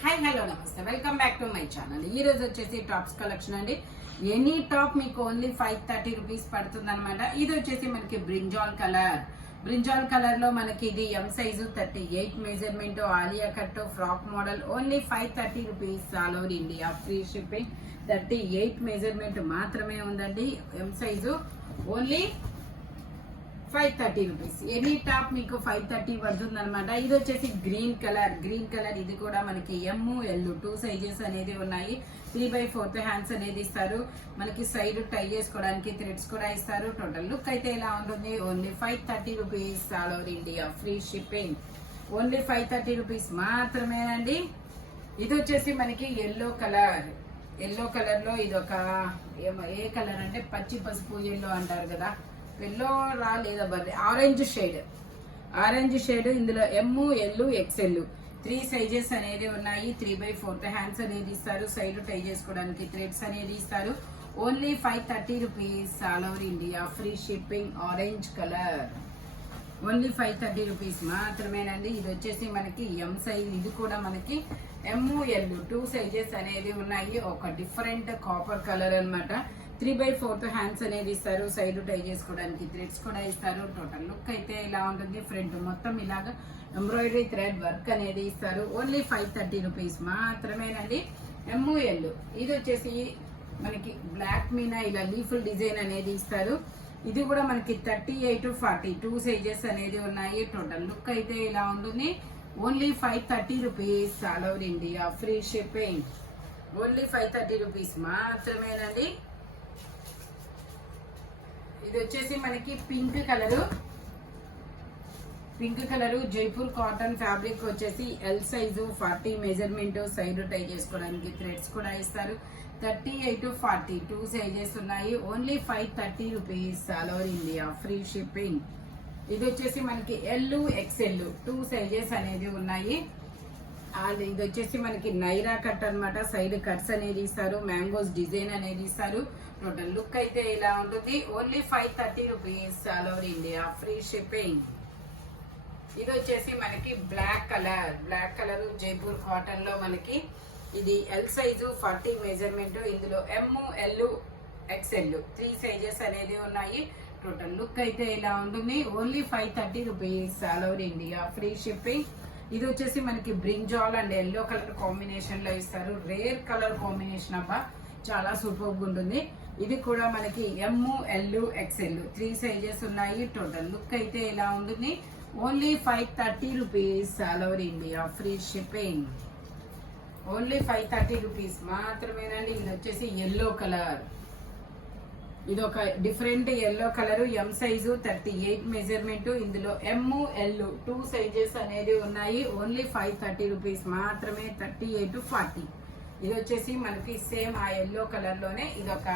Hi hello నమస్తే welcome back to my channel. ఈ రోజు వచ్చేసి టాప్స్ కలెక్షన్ అండి. ఎనీ టాప్ మీకు ఓన్లీ 530 రూపీస్ పడుతుంది అనమాట. ఇది వచ్చేసి మనకి బ్రింజాల్ కలర్ లో మనకి ఇది ఎం size 38 measurement Alia cut frock model. Only 530 rupees all over India, free shipping. 38 measurement మాత్రమే ఉందండి. M size only 530 rupees. Any top మీకు 530 పడుతుంది అనమాట. ఇది వచ్చేసి గ్రీన్ కలర్. ఇది కూడా మనకి ML 2 సైజెస్ అనేది ఉన్నాయి. 3/4 హ్యాండ్స్ అనేది ఇస్తారు. మనకి సైడ్ టై చేసుకోవడానికి థ్రెడ్స్ కూడా ఇస్తారు. టోటల్ లుక్ అయితే ఇలా ఉంటుంది. Only 530 rupees all over India, free shipping. Only 530 rupees మాత్రమేనండి. ఇది వచ్చేసి మనకి ఎల్లో కలర్ లో ఇది ఒక ఏ కలర్ అంటే పచ్చి పసుపు ఎల్లో అంటారు కదా, ఎల్లో లేదా బర్రె ఆరెంజ్ షేడ్. ఇందులో ML XL 3 సైజెస్ అనేది ఉన్నాయి. 3/4 హ్యాండ్స్ అనేది ఇస్తారు. సైడ్ టై చేసుకోవడానికి థ్రెడ్స్ అనేది ఇస్తారు. Only 530 rupees all over India, free shipping. Orange colour only 530 rupees మాత్రమేనండి. ఇది వచ్చేసి మనకి ఎం సైజ్. ఇది కూడా మనకి ML 2 సైజెస్ అనేది ఉన్నాయి. ఒక డిఫరెంట్ కాపర్ కలర్ అనమాట. 3/4 హ్యాండ్స్ అనేది ఇస్తారు. సైడ్ టై చేసుకోవడానికి థ్రెడ్స్ కూడా ఇస్తారు. టోటల్ లుక్ అయితే ఇలా ఉంటుంది. ఫ్రంట్ మొత్తం ఇలాగా ఎంబ్రాయిడరీ థ్రెడ్ వర్క్ అనేది ఇస్తారు. ఓన్లీ 530 రూపీస్ మాత్రమేనండి. ML ఇది వచ్చేసి మనకి బ్లాక్ మీద ఇలా లీఫుల్ డిజైన్ అనేది ఇస్తారు. ఇది కూడా మనకి 38-40 2 సైజెస్ అనేది ఉన్నాయి. టోటల్ లుక్ అయితే ఇలా ఉంటుంది. Only 530 rupees all over India, free shipping. Only 530 rupees మాత్రమేనండి. ఇది వచ్చేసి మనకి pink colour Jaipur cotton fabric వచ్చేసి L size 40 measurement. Side tie చేసుకోవడానికి థ్రెడ్స్ కూడా ఇస్తారు. 38-40 2 సైజెస్ ఉన్నాయి. Only 530 rupees all over India, free shipping. ఇది వచ్చేసి మనకి L XL 2 సైజెస్ అనేది ఉన్నాయి. ఇది వచ్చేసి మనకి నైరా కట్ అనమాట. సైడ్ కట్స్ అనేది ఇస్తారు. మ్యాంగోస్ డిజైన్ అనేది ఇస్తారు. టోటల్ లుక్ అయితే ఇలా ఉంటుంది. Only 530 rupees all over India, free shipping. ఇది వచ్చేసి మనకి బ్లాక్ కలర్ జైపూర్ కాటన్ లో మనకి ఇది ఎల్ సైజు 40 మెజర్మెంట్. ఇందులో ML XL 3 సైజెస్ అనేది ఉన్నాయి. టోటల్ లుక్ అయితే ఇలా ఉంటుంది. Only 530 rupees all over India, free shipping. ఇది వచ్చేసి మనకి brinjal and yellow colour combination లో ఇస్తారు. రేర్ కలర్ కాంబినేషన్ అబ్బా, చాలా సూపర్ ఉంటుంది. ఇది కూడా మనకి ML XL 3 సైజెస్ ఉన్నాయి. టోటల్ లుక్ అయితే ఇలా ఉంటుంది. Only 530 rupees all over India, free shipping. Only 530 rupees మాత్రమేనండి. ఇది వచ్చేసి ఎల్లో కలర్. ఇది ఒక different yellow colour. M size 38 measurement. ఇందులో ML 2 సైజెస్ అనేది ఉన్నాయి. ఓన్లీ 530 రూపీస్ మాత్రమే. 38-40. ఇది వచ్చేసి మనకి సేమ్ ఆ ఎల్లో కలర్ లోనే ఇది ఒక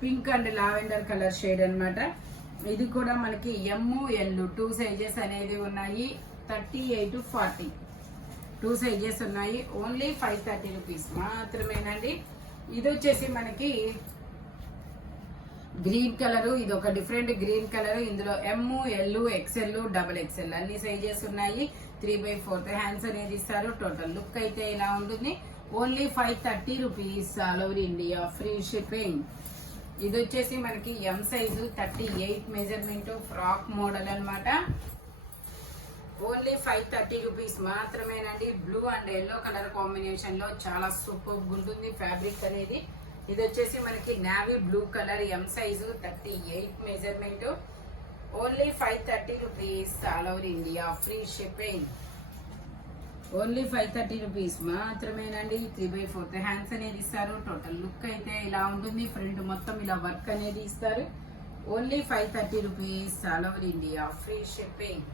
pink and lavender colour shade అనమాట. ఇది కూడా మనకి ML 2 సైజెస్ అనేది ఉన్నాయి. 38-40 2 సైజెస్ ఉన్నాయి. ఓన్లీ 530 రూపీస్ మాత్రమేనండి. ఇది వచ్చేసి మనకి గ్రీన్ కలర్. ఇది ఒక డిఫరెంట్ గ్రీన్ కలర్. ఇందులో ML XL XXL అన్ని సైజెస్ ఉన్నాయి. 3/4 హ్యాండ్స్ అనేది ఇస్తారు. టోటల్ లుక్ అయితే ఇలా ఉంటుంది. Only 530 rupees all over India, free shipping. ఇది వచ్చేసి మనకి M size 38 measurement frock model అనమాట. ఓన్లీ 530 రూపీస్ మాత్రమేనండి. Blue and yellow colour combination లో చాలా సూపర్ ఉంటుంది ఫ్యాబ్రిక్ అనేది. ఇది వచ్చేసి మనకి navy blue colour. M size 38 measurement. Only 530 rupees all over India, free shipping. Only 530 rupees మాత్రమేనండి. 3/4 హ్యాండ్స్ అనేది ఇస్తారు. టోటల్ లుక్ అయితే ఇలా ఉంటుంది. ఫ్రంట్ మొత్తం ఇలా వర్క్ అనేది ఇస్తారు. Only 530 rupees all over India, free shipping.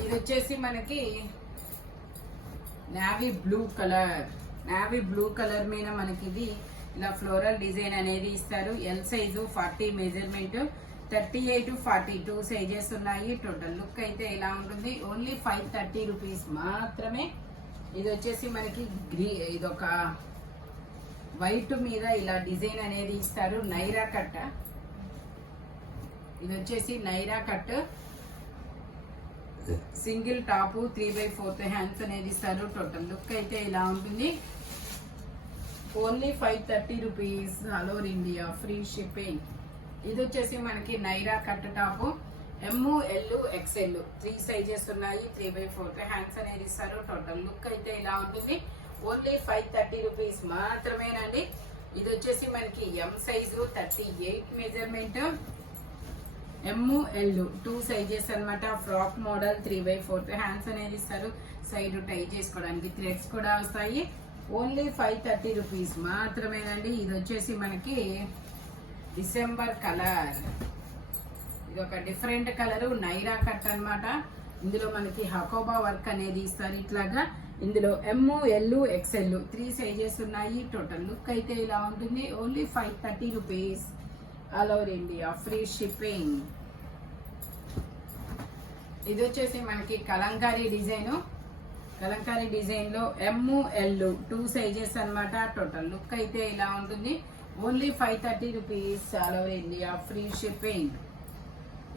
ఇది వచ్చేసి మనకి నావీ బ్లూ కలర్ మీద మనకి ఇది ఇలా ఫ్లోరల్ డిజైన్ అనేది ఇస్తారు. L size 40 measurement. 38-40 2 సైజెస్ ఉన్నాయి. టోటల్ లుక్ అయితే ఇలా ఉంటుంది. ఓన్లీ 530 రూపీస్ మాత్రమే. ఇది వచ్చేసి మనకి ఇదొక వైట్ మీద ఇలా డిజైన్ అనేది ఇస్తారు. నైరా కట్. ఇది వచ్చేసి Naira cut. Okay. Single top 3/4 hands అనేది ఇస్తారు. టోటల్ లుక్ అయితే ఇలా ఉంటుంది. Only 530 rupees, all over India free shipping. ఇది వచ్చేసి మనకి Naira cut top ML XL 3 sizes ఉన్నాయి. 3/4 హ్యాండ్స్ అనేది ఇస్తారు. టోటల్ లుక్ అయితే ఇలా ఉంటుంది. ఓన్లీ 530 రూపీస్ మాత్రమేనండి. ఇది వచ్చేసి మనకి M size 38 measurement, ML 2 sizes అన్నమాట. ఫ్రాక్ మోడల్ 3/4 హ్యాండ్స్ అనేది ఇస్తారు. సైడ్ టై చేసుకోవడానికి థ్రెడ్స్ కూడా వస్తాయి. ఓన్లీ 530 రూపీస్ మాత్రమేనండి. ఇది వచ్చేసి మనకి డిసెంబర్ కలర్. ఇది ఒక డిఫరెంట్ కలర్ నైరా కట్ అన్నమాట. ఇందులో మనకి హకోబా వర్క్ అనేది ఇస్తారు ఇట్లాగా. ఇందులో ML XL 3 సైజెస్ ఉన్నాయి. టోటల్ లుక్ అయితే ఇలా ఉంటుంది. Only 530 rupees, all over India free shipping. ఇది వచ్చేసి మనకి కలంకారీ డిజైన్. కలంకారీ డిజైన్ లో ML 2 సైజెస్ అన్నమాట. టోటల్ లుక్ అయితే ఇలా ఉంటుంది. Only 530 rupees, all over India free shipping.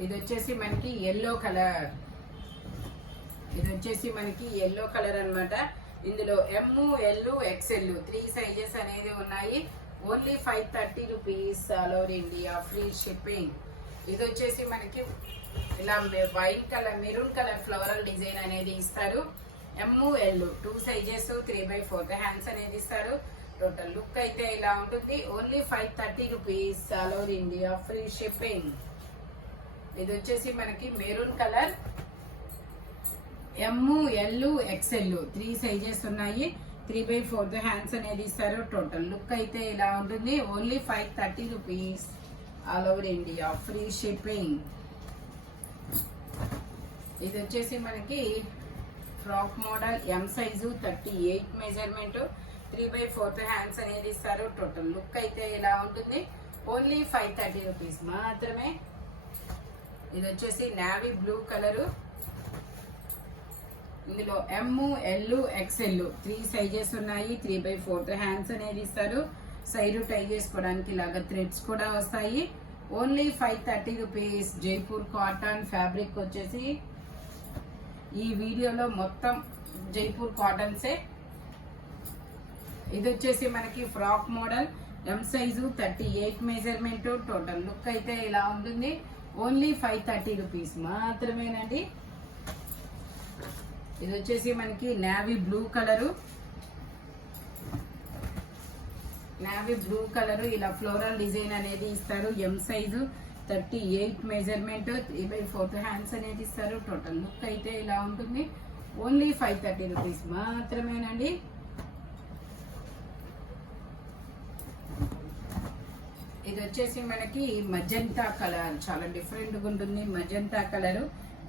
ఇది వచ్చేసి మనకి ఎల్లో కలర్. ఇది వచ్చేసి మనకి ఎల్లో కలర్ అన్నమాట. ఇందులో ML XL 3 సైజెస్ అనేది ఉన్నాయి. Only 530 rupees, all over India free shipping. ఇది వచ్చేసి మనకి ఇలా white colour maroon colour floral design అనేది ఇస్తారు. ML 2 సైజెస్ 3/4 హ్యాండ్స్ అనేది ఇస్తారు. టోటల్ లుక్ అయితే ఇలా ఉంటుంది. Only 530 rupees, all over India free shipping. ఇది వచ్చేసి మనకి maroon colour ML XL 3 sizes ఉన్నాయి. 3/4 హ్యాండ్స్ అనేది ఇస్తారు. టోటల్ లుక్ అయితే ఇలా ఉంటుంది. Only 530 rupees, all over India free shipping. ఇది వచ్చేసి మనకి frock model M size 38 measurement, 3/4 hands అనేది ఇస్తారు. టోటల్ లుక్ అయితే ఇలా ఉంటుంది. ఓన్లీ 530 రూపీస్ మాత్రమే. ఇది వచ్చేసి నావీ బ్లూ కలరు. ఇందులో ML XL 3 సైజెస్ ఉన్నాయి. 3/4 హ్యాండ్స్ అనేది ఇస్తారు. సైడ్ టై చేసుకోవడానికి ఇలాగ థ్రెడ్స్ కూడా వస్తాయి. Only 530 rupees. Jaipur cotton fabric వచ్చేసి ఈ వీడియోలో మొత్తం జైపూర్ కాటన్సే. ఇది వచ్చేసి మనకి frock model M size 38 measurement. Total look అయితే ఇలా ఉంటుంది. ఓన్లీ 530 రూపీస్ మాత్రమేనండి. ఇది వచ్చేసి మనకి navy blue colour. Navy blue colour ఇలా ఫ్లోరల్ డిజైన్ అనేది ఇస్తారు. M సైజు 38 మెజర్మెంట్, 3/4 హ్యాండ్స్ అనేది ఇస్తారు. టోటల్ లుక్ అయితే ఇలా ఉంటుంది. ఓన్లీ 530 రూపీస్ మాత్రమేనండి. ఇది వచ్చేసి మనకి మజంతా కలర్, చాలా డిఫరెంట్ గా ఉంటుంది. Magenta colour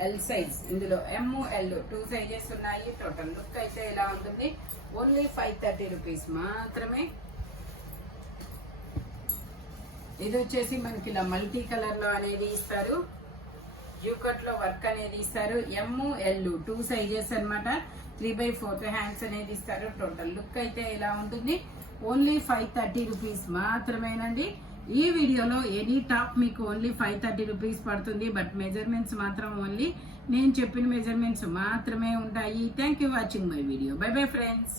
L size. ఇందులో ML 2 సైజెస్ ఉన్నాయి. టోటల్ లుక్ అయితే ఇలా ఉంటుంది. ఓన్లీ 530 రూపీస్ మాత్రమే. ఇది వచ్చేసి మనకి ఇలా మల్టీ కలర్ లో అనేది ఇస్తారు. యూకట్ లో వర్క్ అనేది ఇస్తారు. ML 2 సైజెస్ అన్నమాట. 3/4 హ్యాండ్స్ అనేది ఇస్తారు. టోటల్ లుక్ అయితే ఇలా ఉంటుంది. ఓన్లీ 530 రూపీస్ మాత్రమేనండి. ఈ వీడియోలో ఎనీ టాప్ మీకు ఓన్లీ 530 రూపీస్ పడుతుంది. బట్ మెజర్మెంట్స్ మాత్రం ఓన్లీ నేను చెప్పిన మెజర్మెంట్స్ మాత్రమే ఉంటాయి. Thank you watching my video. By bye friends.